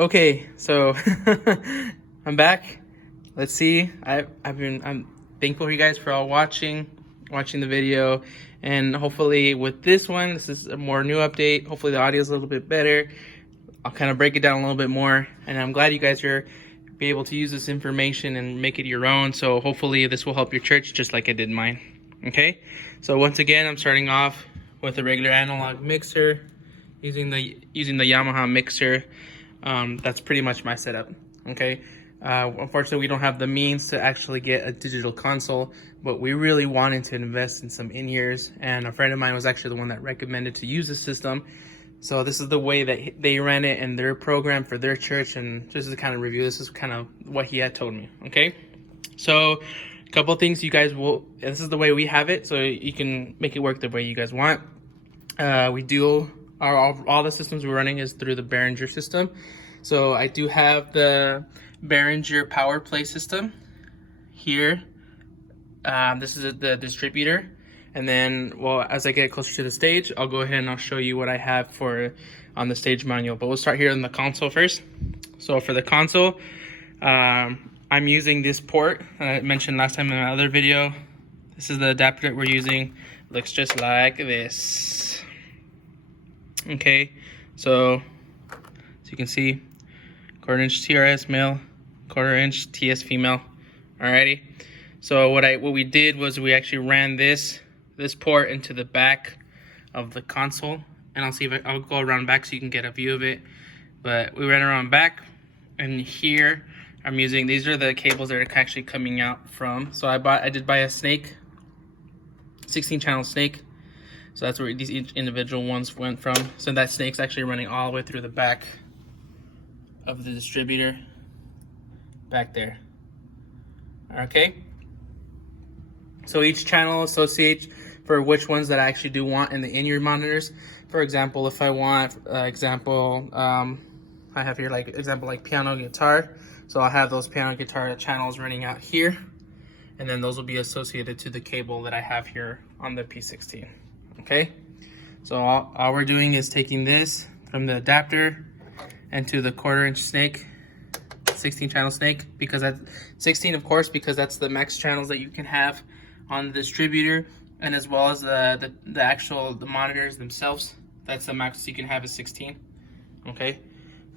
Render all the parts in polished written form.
Okay, so I'm back. Let's see. I'm thankful for you guys for all watching the video, and hopefully with this one, this is a more new update. Hopefully the audio is a little bit better. I'll kind of break it down a little bit more, and I'm glad you guys are be able to use this information and make it your own. So hopefully this will help your church just like I did mine. Okay, so once again, I'm starting off with a regular analog mixer using the Yamaha mixer. That's pretty much my setup. Okay, unfortunately we don't have the means to actually get a digital console, but we really wanted to invest in some in-ears, and a friend of mine was actually the one that recommended to use the system. So this is the way that they ran it in their program for their church, and just to kind of review, this is kind of what he had told me. Okay, so a couple of things you guys will, this is the way we have it, so you can make it work the way you guys want. We do all the systems we're running is through the Behringer system. So I do have the Behringer power play system here. This is the distributor. And then, well, as I get closer to the stage, I'll go ahead and I'll show you what I have for on the stage manual. But we'll start here in the console first. So for the console, I'm using this port I mentioned last time in my other video. This is the adapter that we're using. Looks just like this. Okay, so as you can see, 1/4 inch TRS male, 1/4 inch TS female. Alrighty. So what we did was we actually ran this port into the back of the console, and I'll go around back so you can get a view of it. But we ran around back, and here I'm using, these are the cables that are actually coming out from. So I did buy a snake, 16 channel snake. So that's where each individual ones went from. So that snake's actually running all the way through the back of the distributor, back there. Okay. So each channel associates for which ones that I actually do want in the in-ear monitors. For example, if I want, I have here like piano guitar. So I'll have those piano guitar channels running out here, and then those will be associated to the cable that I have here on the P16. Okay, so all we're doing is taking this from the adapter into the 1/4 inch snake, 16 channel snake, because that's 16, of course, because that's the max channels that you can have on the distributor, and as well as the monitors themselves. That's the max you can have is 16. Okay,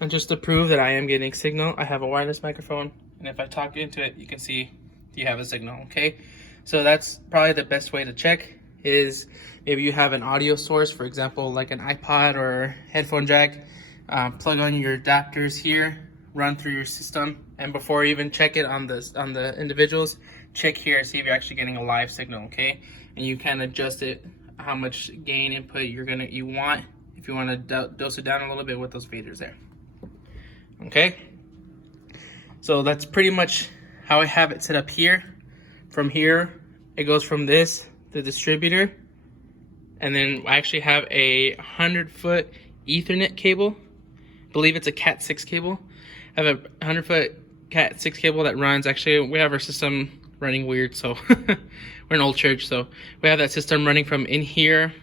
and just to prove that I am getting signal, I have a wireless microphone, and if I talk into it, you can see you have a signal. Okay, so that's probably the best way to check. Is maybe you have an audio source, for example, like an iPod or headphone jack, plug on your adapters here, run through your system, and before you even check it on the individuals, check here, see if you're actually getting a live signal. Okay, and you can adjust it how much gain input you want, if you want to dose it down a little bit with those faders there. Okay, so that's pretty much how I have it set up here. From here, it goes from the distributor, and then I actually have a 100-foot Ethernet cable. I believe it's a Cat 6 cable. I have a 100-foot Cat 6 cable that runs. Actually, we have our system running weird, so we're an old church, so we have that system running from in here,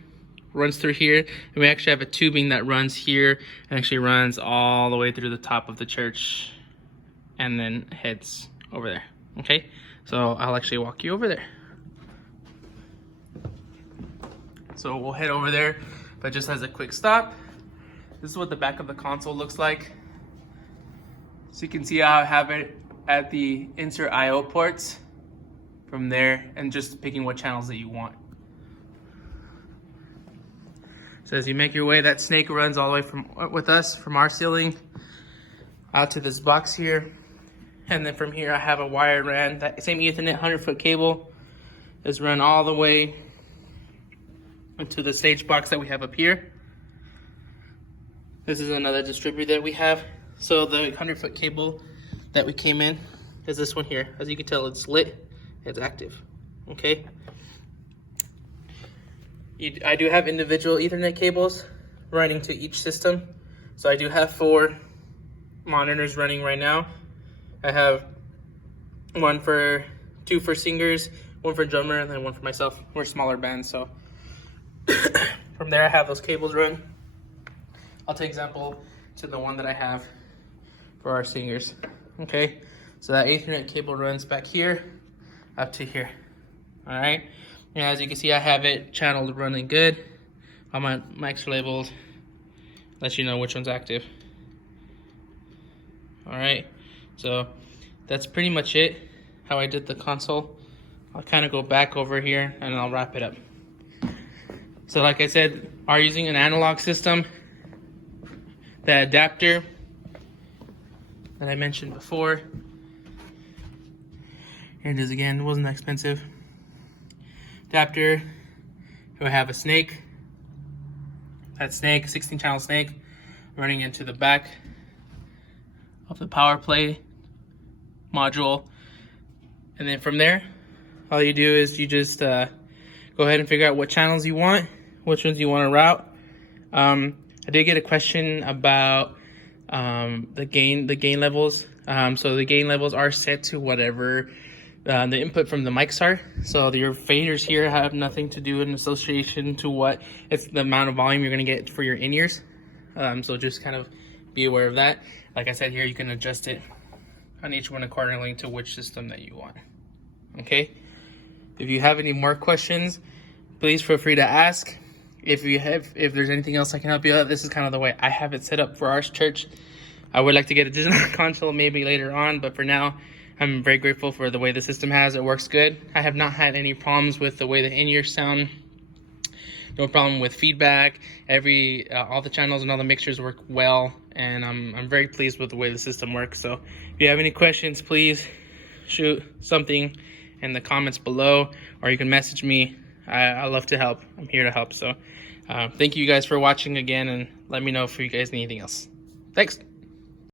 runs through here, and we actually have a tubing that runs here and actually runs all the way through the top of the church and then heads over there. Okay, so I'll actually walk you over there. So we'll head over there, but just as a quick stop, this is what the back of the console looks like. So you can see how I have it at the insert IO ports from there, and just picking what channels that you want. So as you make your way, that snake runs all the way from our ceiling out to this box here. And then from here I have a wire ran, that same Ethernet 100-foot cable is run all the way into the stage box that we have up here. This is another distributor that we have. So the 100-foot cable that we came in is this one here. As you can tell, it's lit, it's active. Okay. I do have individual Ethernet cables running to each system. So I do have 4 monitors running right now. I have 2 for singers, 1 for drummer, and then 1 for myself. We're a smaller band, so from there I have those cables run. I'll take example to the one that I have for our singers. Okay, so that Ethernet cable runs back here up to here. All right, and as you can see, I have it channeled running good. All my mics are labeled, let you know which one's active. All right, so that's pretty much it, how I did the console. I'll kind of go back over here and I'll wrap it up. So like I said, are using an analog system. The adapter that I mentioned before. Here it is again, it wasn't that expensive. Adapter, we have a snake. That snake, 16 channel snake, running into the back of the power play module. And then from there, all you do is you just go ahead and figure out what channels you want, which ones you want to route. I did get a question about the gain levels. So the gain levels are set to whatever the input from the mics are. So your faders here have nothing to do in association to what it's the amount of volume you're going to get for your in-ears. So just kind of be aware of that. Like I said here, you can adjust it on each one accordingly to which system that you want. Okay. If you have any more questions, please feel free to ask. If there's anything else I can help you out, this is kind of the way I have it set up for our church. I would like to get a digital console maybe later on, but for now, I'm very grateful for the way the system has. It works good. I have not had any problems with the way the in-ears sound. No problem with feedback. All the channels and all the mixtures work well, and I'm very pleased with the way the system works. So if you have any questions, please shoot something in the comments below, or you can message me. I love to help. I'm here to help. So thank you guys for watching again, and let me know if you guys need anything else. Thanks.